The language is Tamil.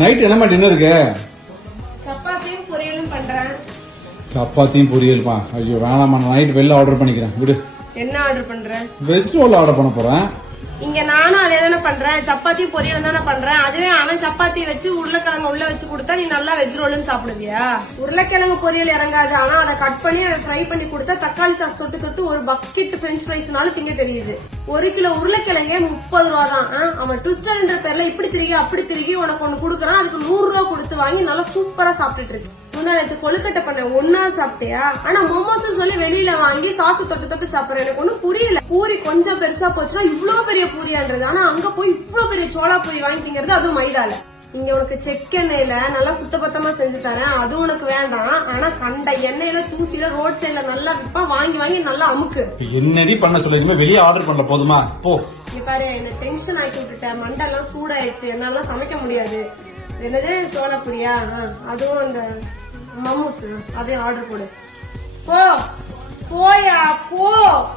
நைட் என்னம்மா டின்னருக்கு சப்பாத்தியும் பொரியலும் பண்றேன். சப்பாத்தியும் பொரியல்மா? ஐயோ வேணாம்மா நான் நைட் வெளில ஆர்டர் பண்ணிக்கிறேன். விடு. என்ன ஆர்டர் பண்றேன் வெஜ் ரோல் ஆர்டர் பண்ண போறேன். இங்க நானும் அதே தானே பண்றேன். சப்பாத்தி பொரியல் தானே பண்றேன். அதுவே அவன் சப்பாத்தி வச்சு உருளைக்கிழங்கு உள்ள வச்சு கொடுத்தா நீ நல்லா வெஜ் ரோலும் சாப்பிடுவியா? உருளைக்கிழங்கு பொரியல் இறங்காது. ஆனா அதை கட் பண்ணி அவன் ஃப்ரை பண்ணி கொடுத்தா தக்காளி சாஸ் தொட்டு தொட்டு ஒரு பக்கெட் பிரெஞ்ச் ஃப்ரைஸ்னாலும் திங்க தெரியுது. ஒரு கிலோ உருளைக்கிழங்கே முப்பது ரூபா தான். ஆ? அவன் ட்விஸ்டர்ன்ற பேர்ல இப்படி திருகி அப்படி திருகி உனக்கு ஒண்ணு கொடுக்குறான். அதுக்கு நூறு ரூபா கொடுத்து வாங்கி நல்லா சூப்பரா சாப்பிட்டுட்டு இருக்கு. முந்தா நேத்து கொழுக்கட்டை பண்ண ஒன்னா சாப்பிட்டியா? ஆனா மோமோஸ் சொல்லி வெளியில வாங்கி சாசு தொட்டு தொட்டு சாப்பிடுறேன். எனக்கு ஒண்ணும் புரியல. பூரி கொஞ்சம் பெருசா போச்சுன்னா இவ்ளோ பெரிய பூரியான்றது. ஆனா அங்க போய் இவ்ளோ பெரிய சோளா பூரி வாங்கிக்கிறது அதுவும் மைதால. இங்க உனக்கு செக் எண்ணெயில நல்லா சுத்தபத்தமா செஞ்சு தரேன். அது உனக்கு வேண்டாம். ஆனா கண்ட எண்ணெயில தூசில ரோட் சைடுல நல்லா விற்பான் வாங்கி வாங்கி நல்லா அமுக்கு. என்னடி பண்ண சொல்ல இனிமே வெளியே ஆர்டர் பண்ணல போதுமா? போ. நீ பாரு என்ன டென்ஷன் ஆக்கி விட்டுட்டேன் மண்டெல்லாம் சூடாயிடுச்சு என்னால சமைக்க முடியாது. என்னது? சோளப்புரியா ஆ, அதுவும் அந்த மமோஸ் அதே ஆர்டர் போடு. போ. போயா போ.